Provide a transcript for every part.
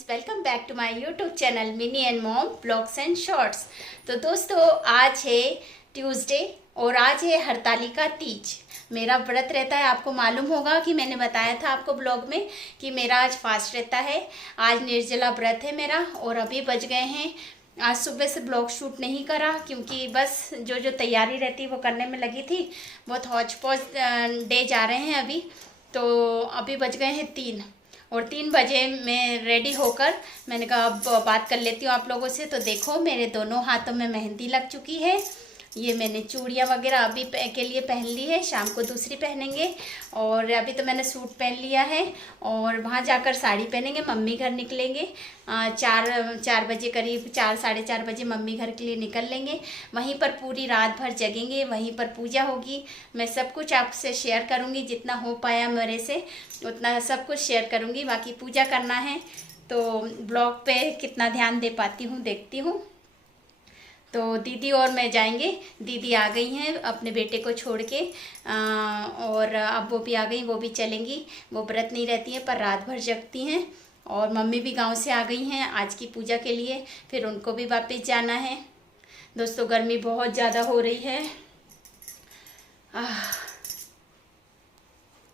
Welcome back to my YouTube channel mini and mom blogs and shorts. तो दोस्तों आज है ट्यूसडे और आज है हरतालिका तीज। मेरा व्रत रहता है, आपको मालूम होगा कि मैंने बताया था आपको ब्लॉग में कि मेरा आज फास्ट रहता है। आज निर्जला व्रत है मेरा और अभी बज गए हैं। आज सुबह से ब्लॉग शूट नहीं करा क्योंकि बस जो जो तैयारी रहती वो करने में लगी थी। बहुत हौच पौच डे जा रहे हैं अभी। तो अभी बज गए हैं 3 और 3 बजे मैं रेडी होकर मैंने कहा अब बात कर लेती हूँ आप लोगों से। तो देखो मेरे दोनों हाथों में मेहंदी लग चुकी है। ये मैंने चूड़ियाँ वगैरह अभी के लिए पहन ली है, शाम को दूसरी पहनेंगे। और अभी तो मैंने सूट पहन लिया है और वहाँ जाकर साड़ी पहनेंगे। मम्मी घर निकलेंगे 4 बजे करीब, 4 साढ़े 4 बजे मम्मी घर के लिए निकल लेंगे। वहीं पर पूरी रात भर जगेंगे, वहीं पर पूजा होगी। मैं सब कुछ आपसे शेयर करूँगी, जितना हो पाया मेरे से उतना सब कुछ शेयर करूँगी। बाकी पूजा करना है तो ब्लॉग पे कितना ध्यान दे पाती हूँ देखती हूँ। तो दीदी और मैं जाएंगे। दीदी आ गई हैं अपने बेटे को छोड़ के और अब वो भी आ गई, वो भी चलेंगी। वो व्रत नहीं रहती हैं पर रात भर जगती हैं। और मम्मी भी गांव से आ गई हैं आज की पूजा के लिए, फिर उनको भी वापस जाना है। दोस्तों गर्मी बहुत ज़्यादा हो रही है।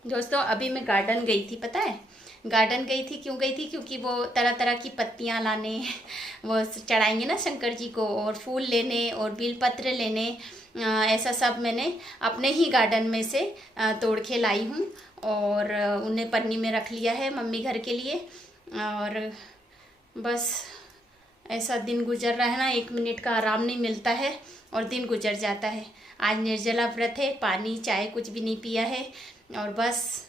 दोस्तों अभी मैं गार्डन गई थी, पता है गार्डन गई थी, क्यों गई थी? क्योंकि वो तरह तरह की पत्तियां लाने वो चढ़ाएंगे ना शंकर जी को, और फूल लेने और बेलपत्र लेने। ऐसा सब मैंने अपने ही गार्डन में से तोड़ के लाई हूँ और उन्हें पन्नी में रख लिया है मम्मी घर के लिए। और बस ऐसा दिन गुजर रहा है ना, 1 मिनट का आराम नहीं मिलता है और दिन गुजर जाता है। आज निर्जला व्रत है, पानी चाय कुछ भी नहीं पिया है और बस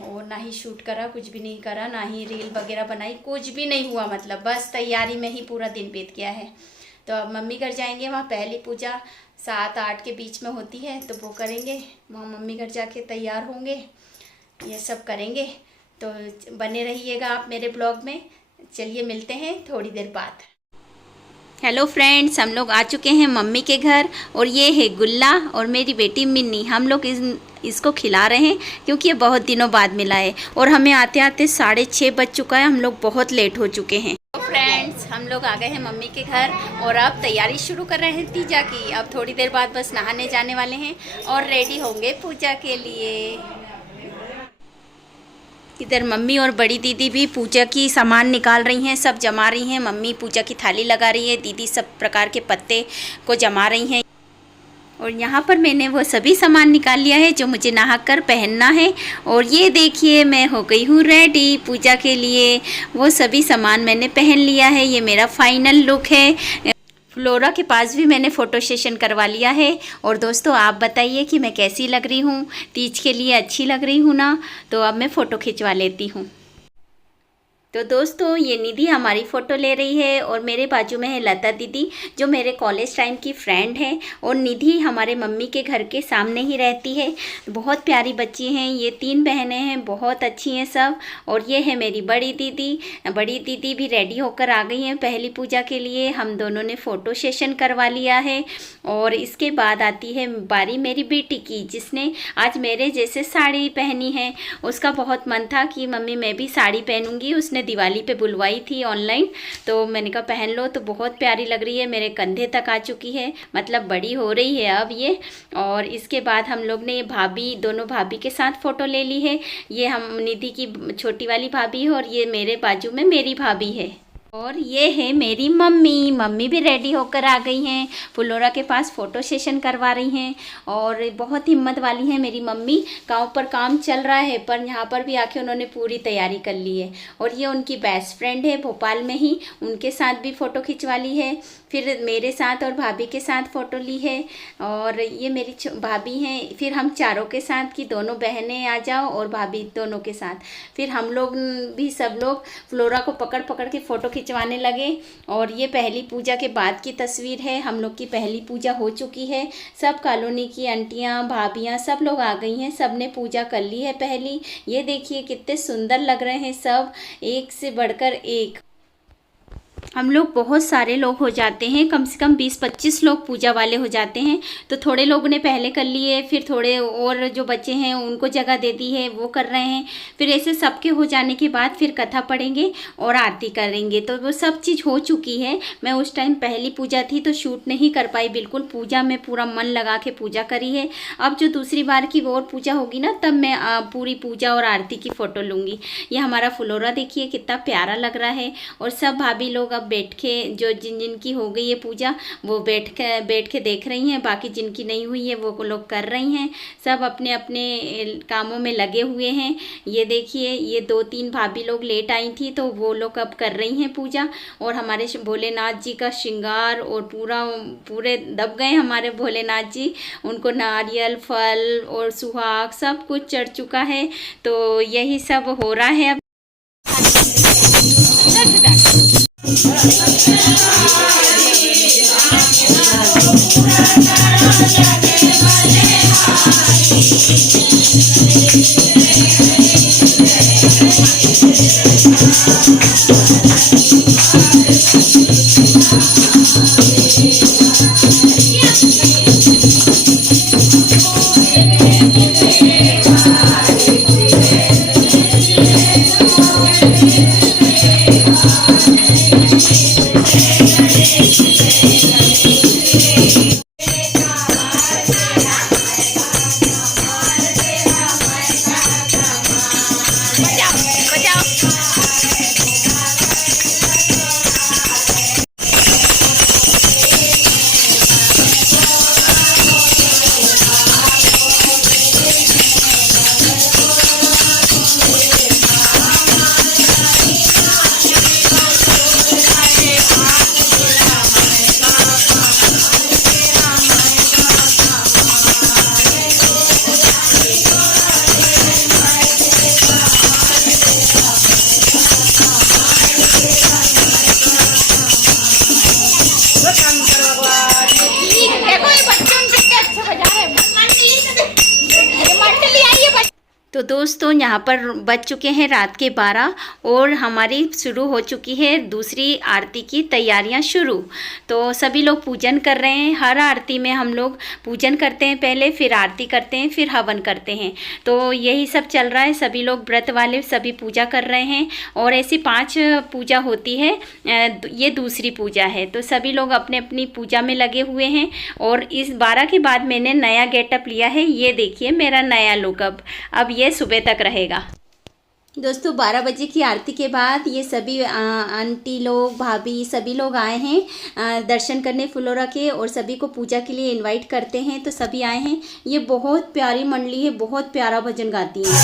और ना ही शूट करा, कुछ भी नहीं करा, ना ही रील वगैरह बनाई, कुछ भी नहीं हुआ। मतलब बस तैयारी में ही पूरा दिन बीत गया है। तो अब मम्मी घर जाएंगे, वहाँ पहली पूजा 7-8 के बीच में होती है तो वो करेंगे। वहाँ मम्मी घर जाके तैयार होंगे, ये सब करेंगे। तो बने रहिएगा आप मेरे ब्लॉग में। चलिए मिलते हैं थोड़ी देर बाद। हेलो फ्रेंड्स, हम लोग आ चुके हैं मम्मी के घर और ये है गुल्ला और मेरी बेटी मिन्नी। हम लोग इसको खिला रहे हैं क्योंकि ये बहुत दिनों बाद मिला है और हमें आते आते 6:30 बज चुका है। हम लोग बहुत लेट हो चुके हैं। तो फ्रेंड्स हम लोग आ गए हैं मम्मी के घर और अब तैयारी शुरू कर रहे हैं तीजा की। अब थोड़ी देर बाद बस नहाने जाने वाले हैं और रेडी होंगे पूजा के लिए। इधर मम्मी और बड़ी दीदी भी पूजा की सामान निकाल रही हैं, सब जमा रही हैं। मम्मी पूजा की थाली लगा रही है, दीदी सब प्रकार के पत्ते को जमा रही हैं। और यहाँ पर मैंने वो सभी सामान निकाल लिया है जो मुझे नहाकर पहनना है। और ये देखिए मैं हो गई हूँ रेडी पूजा के लिए। वो सभी सामान मैंने पहन लिया है, ये मेरा फाइनल लुक है। फ्लोरा के पास भी मैंने फ़ोटो सेशन करवा लिया है। और दोस्तों आप बताइए कि मैं कैसी लग रही हूँ, तीज के लिए अच्छी लग रही हूँ ना? तो अब मैं फ़ोटो खिंचवा लेती हूँ। तो दोस्तों ये निधि हमारी फ़ोटो ले रही है और मेरे बाजू में है लता दीदी जो मेरे कॉलेज टाइम की फ्रेंड है। और निधि हमारे मम्मी के घर के सामने ही रहती है। बहुत प्यारी बच्ची हैं ये, 3 बहनें हैं, बहुत अच्छी हैं सब। और ये है मेरी बड़ी दीदी भी रेडी होकर आ गई हैं पहली पूजा के लिए। हम दोनों ने फ़ोटो सेशन करवा लिया है। और इसके बाद आती है बारी मेरी बेटी की, जिसने आज मेरे जैसे साड़ी पहनी है। उसका बहुत मन था कि मम्मी मैं भी साड़ी पहनूंगी, उसने दिवाली पे बुलवाई थी ऑनलाइन, तो मैंने कहा पहन लो। तो बहुत प्यारी लग रही है, मेरे कंधे तक आ चुकी है, मतलब बड़ी हो रही है अब ये। और इसके बाद हम लोग ने दोनों भाभी के साथ फ़ोटो ले ली है। ये हम निधि की छोटी वाली भाभी है और ये मेरे बाजू में मेरी भाभी है। और ये है मेरी मम्मी भी रेडी होकर आ गई हैं, फुलोरा के पास फ़ोटो सेशन करवा रही हैं। और बहुत हिम्मत वाली हैं मेरी मम्मी। गांव पर काम चल रहा है पर यहाँ पर भी आके उन्होंने पूरी तैयारी कर ली है। और ये उनकी बेस्ट फ्रेंड है भोपाल में ही, उनके साथ भी फ़ोटो खिंचवा ली है। फिर मेरे साथ और भाभी के साथ फ़ोटो ली है। और ये मेरी भाभी हैं। फिर हम चारों के साथ कि दोनों बहनें आ जाओ और भाभी दोनों के साथ। फिर हम लोग भी सब लोग फ्लोरा को पकड़ पकड़ के फ़ोटो खिंचवाने लगे। और ये पहली पूजा के बाद की तस्वीर है, हम लोग की पहली पूजा हो चुकी है। सब कॉलोनी की आंटियाँ भाभियाँ सब लोग आ गई हैं, सब ने पूजा कर ली है पहली। ये देखिए कितने सुंदर लग रहे हैं सब, एक से बढ़कर एक। हम लोग बहुत सारे लोग हो जाते हैं, कम से कम 20-25 लोग पूजा वाले हो जाते हैं। तो थोड़े लोगों ने पहले कर लिए, फिर थोड़े और जो बच्चे हैं उनको जगह दे दी है, वो कर रहे हैं। फिर ऐसे सबके हो जाने के बाद फिर कथा पढ़ेंगे और आरती करेंगे। तो वो सब चीज़ हो चुकी है। मैं उस टाइम पहली पूजा थी तो शूट नहीं कर पाई बिल्कुल। पूजा में पूरा मन लगा के पूजा करी है। अब जो दूसरी बार की और पूजा होगी ना, तब मैं पूरी पूजा और आरती की फ़ोटो लूँगी। ये हमारा फुलोरा देखिए कितना प्यारा लग रहा है। और सब भाभी लोग बैठ के, जो जिनकी हो गई है पूजा, वो बैठ के देख रही हैं। बाकी जिनकी नहीं हुई है वो लोग कर रही हैं। सब अपने अपने कामों में लगे हुए हैं। ये देखिए, ये 2-3 भाभी लोग लेट आई थी तो वो लोग अब कर रही हैं पूजा। और हमारे भोलेनाथ जी का श्रृंगार और पूरे दब गए हमारे भोलेनाथ जी। उनको नारियल, फल और सुहाग सब कुछ चढ़ चुका है। तो यही सब हो रहा है अब। तो दोस्तों यहाँ पर बज चुके हैं रात के 12 और हमारी शुरू हो चुकी है दूसरी आरती की तैयारियाँ शुरू। तो सभी लोग पूजन कर रहे हैं। हर आरती में हम लोग पूजन करते हैं पहले, फिर आरती करते हैं, फिर हवन करते हैं। तो यही सब चल रहा है। सभी लोग व्रत वाले सभी पूजा कर रहे हैं। और ऐसी 5 पूजा होती है, ये दूसरी पूजा है। तो सभी लोग अपने अपनी पूजा में लगे हुए हैं। और इस 12 के बाद मैंने नया गेटअप लिया है। ये देखिए मेरा नया लुक। अब ये सुबह तक रहेगा। दोस्तों 12 बजे की आरती के बाद ये सभी आंटी लोग, भाभी सभी लोग आए हैं दर्शन करने फुलोरा के, और सभी को पूजा के लिए इनवाइट करते हैं। तो सभी आए हैं। ये बहुत प्यारी मंडली है, बहुत प्यारा भजन गाती है।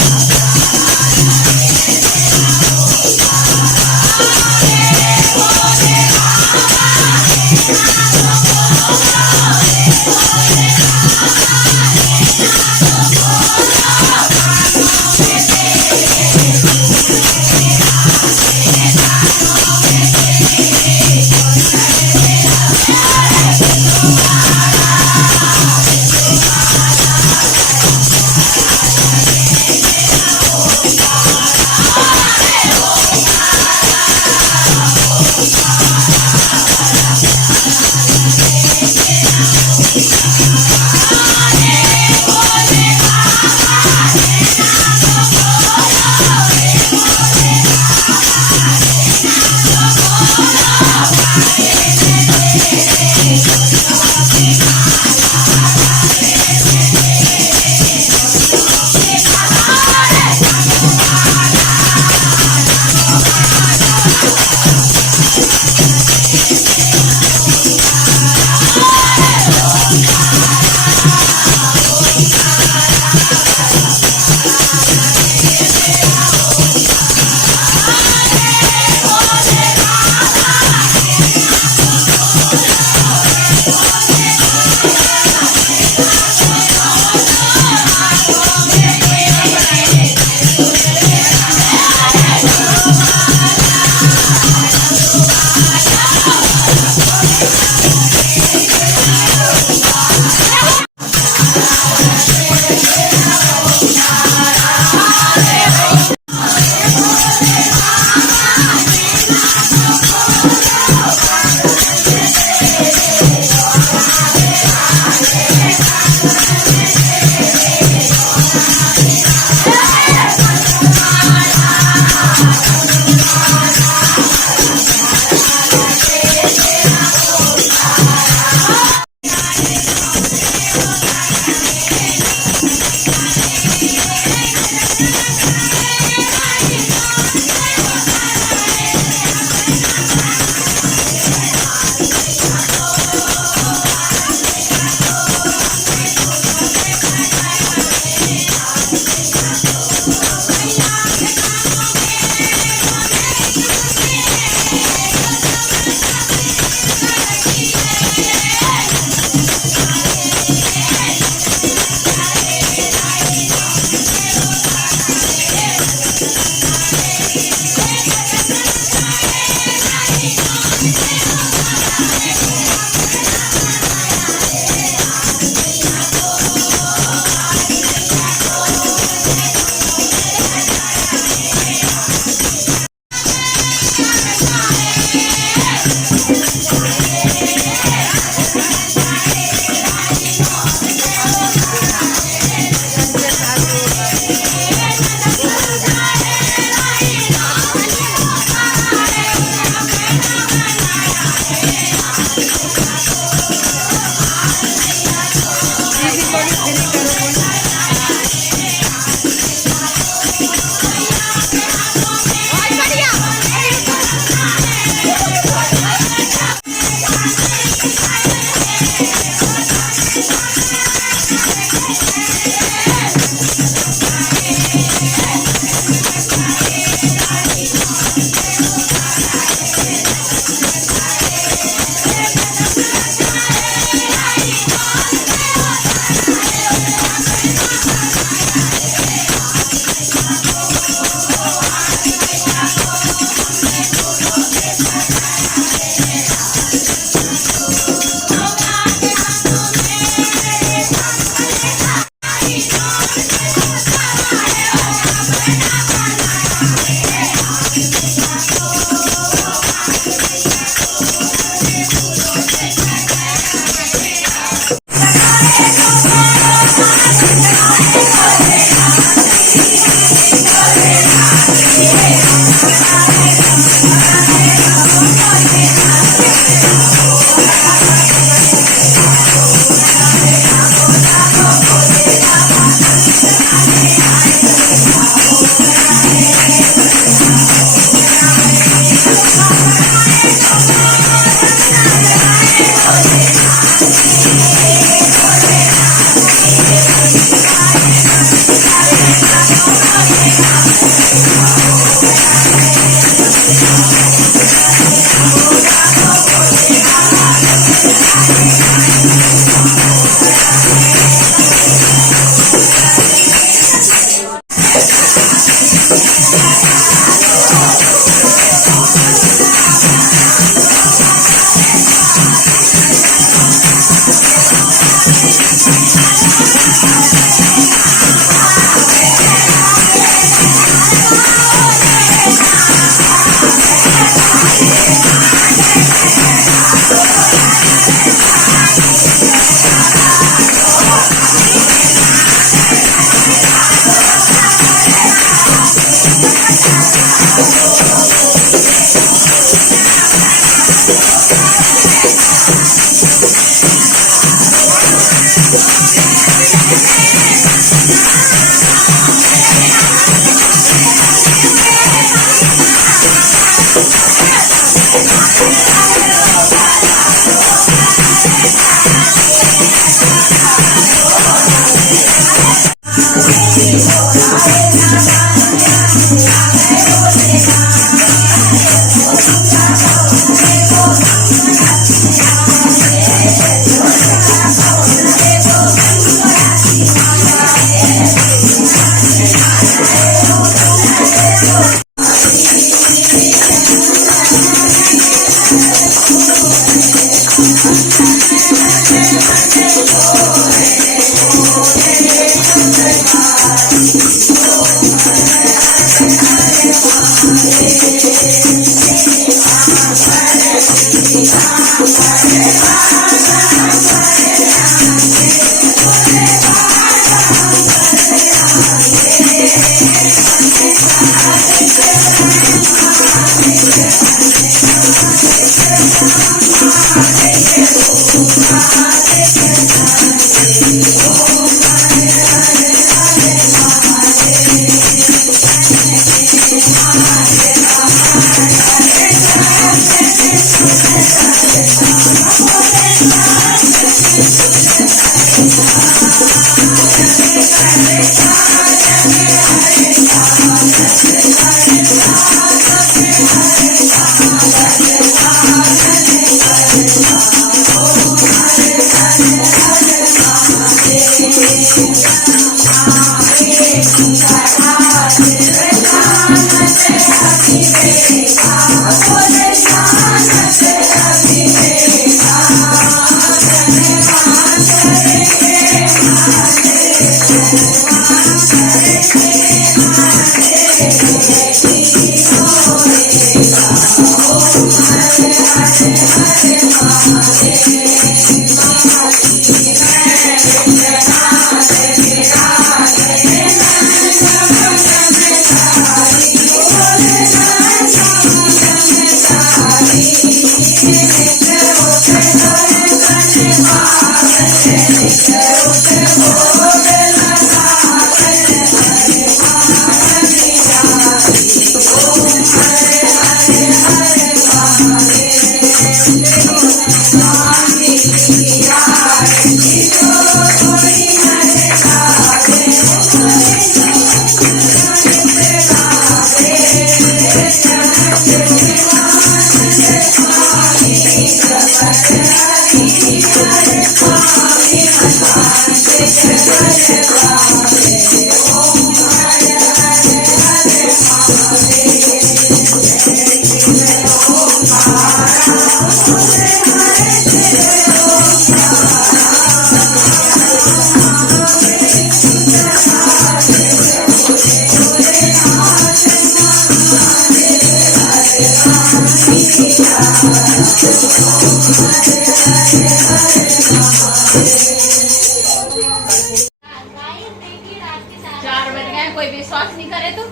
4 बज गए, कोई विश्वास नहीं करे तो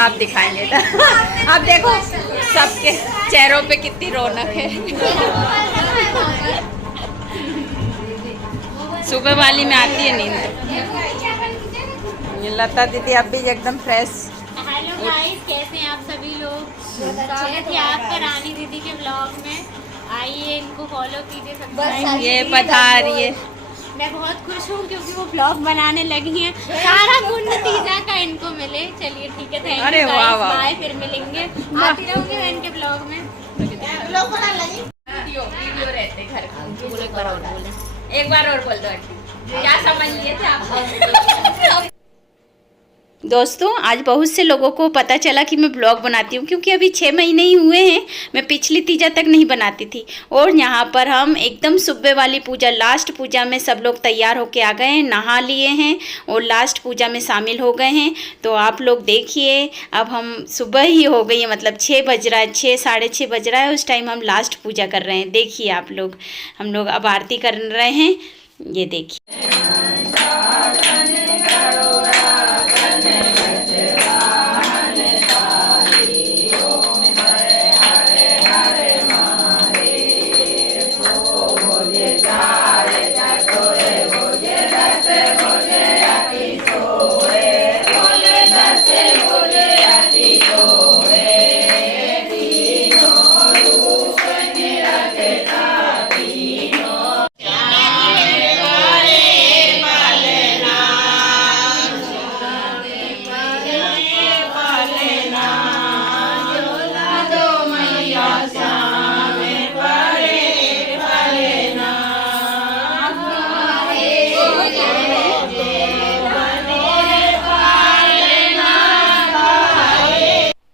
आप दिखाएंगे तो आप देखो सबके चेहरों पे कितनी रौनक है। सुबह वाली में आती है नींद। ये लता दीदी अब भी एकदम फ्रेश। हेलो गाइस, कैसे हैं आप सभी लोग? स्वागत है आपका रानी दीदी के ब्लॉग में। आइए इनको फॉलो कीजिए, सब्सक्राइब। ये पता रही है। मैं बहुत खुश हूँ क्योंकि वो ब्लॉग बनाने लगी हैं। सारा गुण नतीजा का इनको मिले। चलिए ठीक है, थैंक यू गाइस, बाय, फिर मिलेंगे। आती रहूंगी मैं इनके ब्लॉग में। ब्लॉग बना लगी वीडियो रहते घर का। एक बार और बोल दो आंटी, क्या समझ लिए थे आप? दोस्तों आज बहुत से लोगों को पता चला कि मैं ब्लॉग बनाती हूँ, क्योंकि अभी 6 महीने ही हुए हैं। मैं पिछली तीजा तक नहीं बनाती थी। और यहाँ पर हम एकदम सुबह वाली पूजा, लास्ट पूजा में सब लोग तैयार होके आ गए हैं, नहा लिए हैं और लास्ट पूजा में शामिल हो गए हैं। तो आप लोग देखिए, अब हम सुबह ही हो गई है, मतलब 6 बज रहा है, 6 साढ़े 6 बज रहा है। उस टाइम हम लास्ट पूजा कर रहे हैं। देखिए आप लोग, हम लोग अब आरती कर रहे हैं। ये देखिए,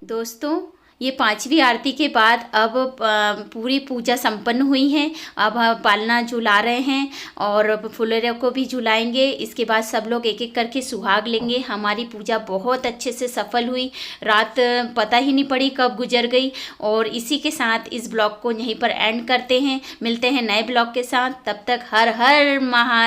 दोस्तों ये 5वीं आरती के बाद अब पूरी पूजा संपन्न हुई है। अब पालना झुला रहे हैं और फुलरियों को भी झुलाएंगे। इसके बाद सब लोग एक एक करके सुहाग लेंगे। हमारी पूजा बहुत अच्छे से सफल हुई। रात पता ही नहीं पड़ी कब गुजर गई। और इसी के साथ इस ब्लॉग को यहीं पर एंड करते हैं। मिलते हैं नए ब्लॉग के साथ। तब तक हर हर महा